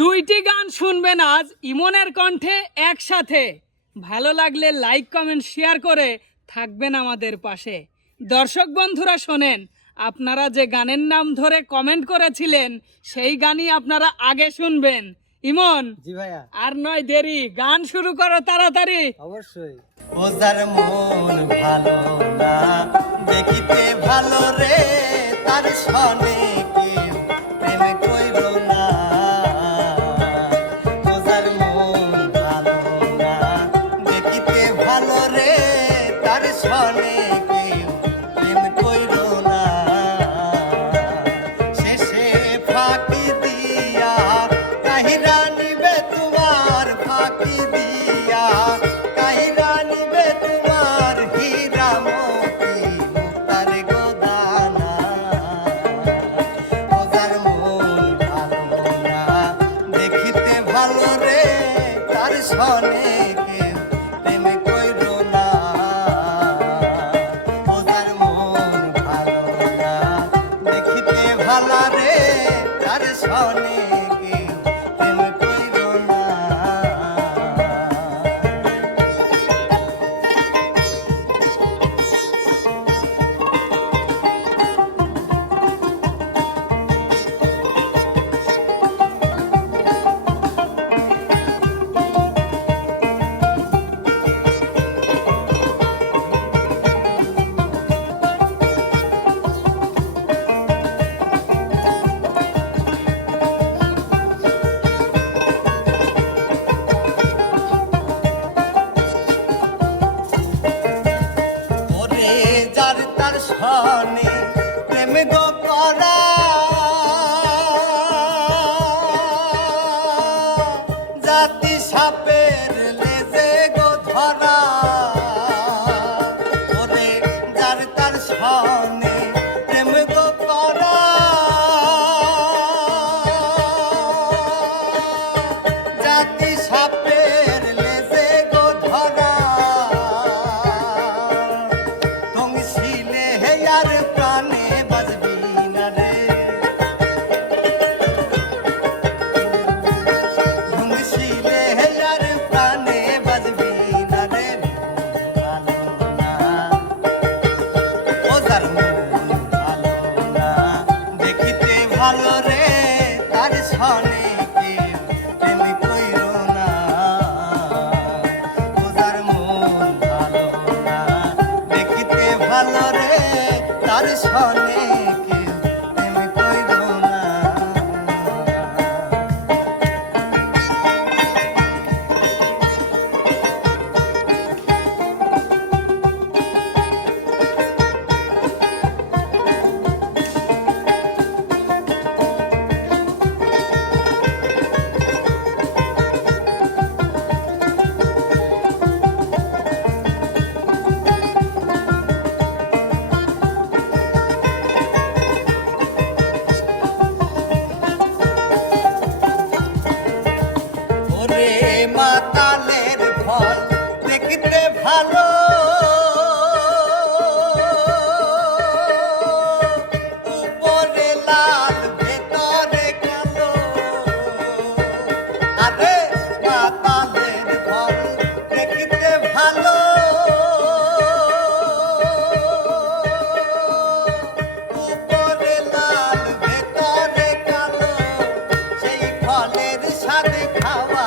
দুইটি গান শুনবেন আজ ইমনের কণ্ঠে একসাথে। ভালো লাগলে লাইক কমেন্ট শেয়ার করে থাকবেন আমাদের পাশে। দর্শক বন্ধুরা শোনেন আপনারা যে গানের নাম ধরে কমেন্ট করেছিলেন সেই গানই আপনারা আগে শুনবেন। ইমন জি ভাইয়া। আর নয় দেরি গান শুরু করো তাড়াতাড়ি। অবশ্যই। মন ভালো না honey. que খাওয়া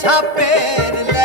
সাপের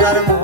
कर्म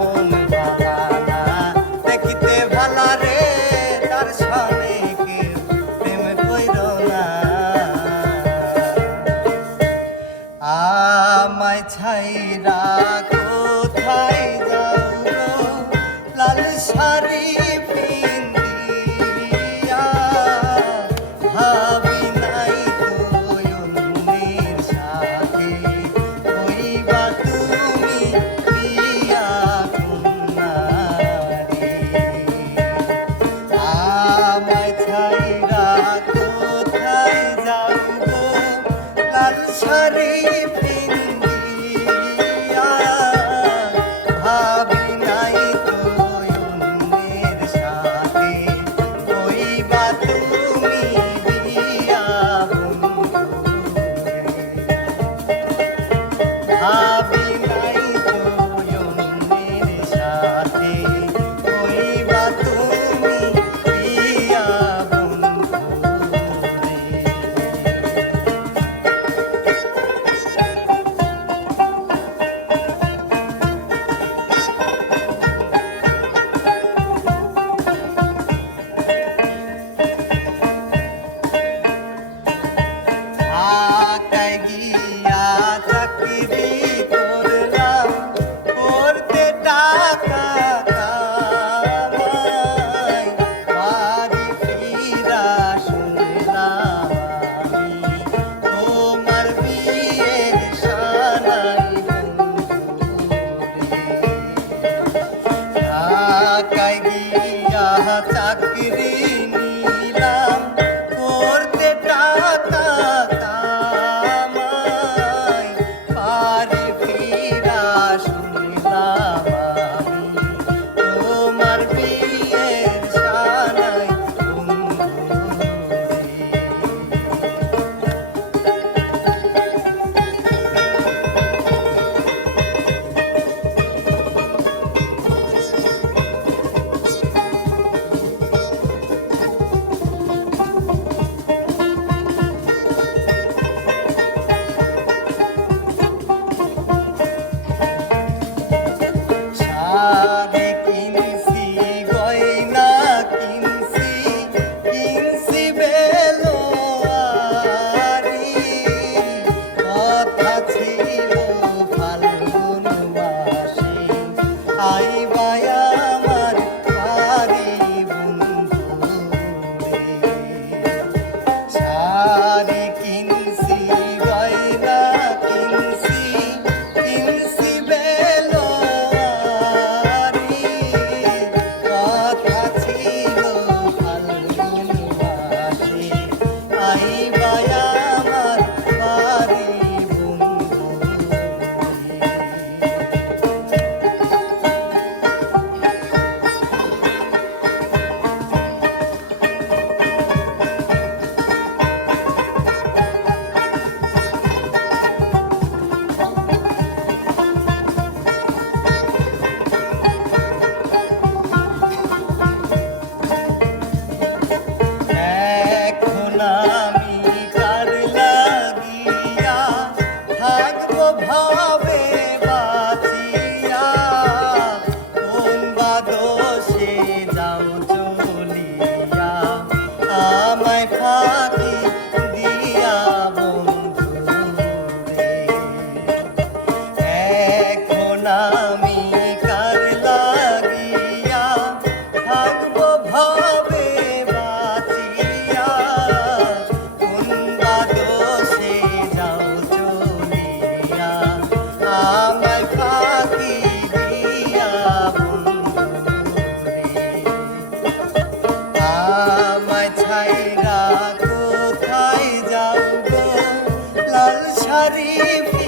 गिरी কোথায়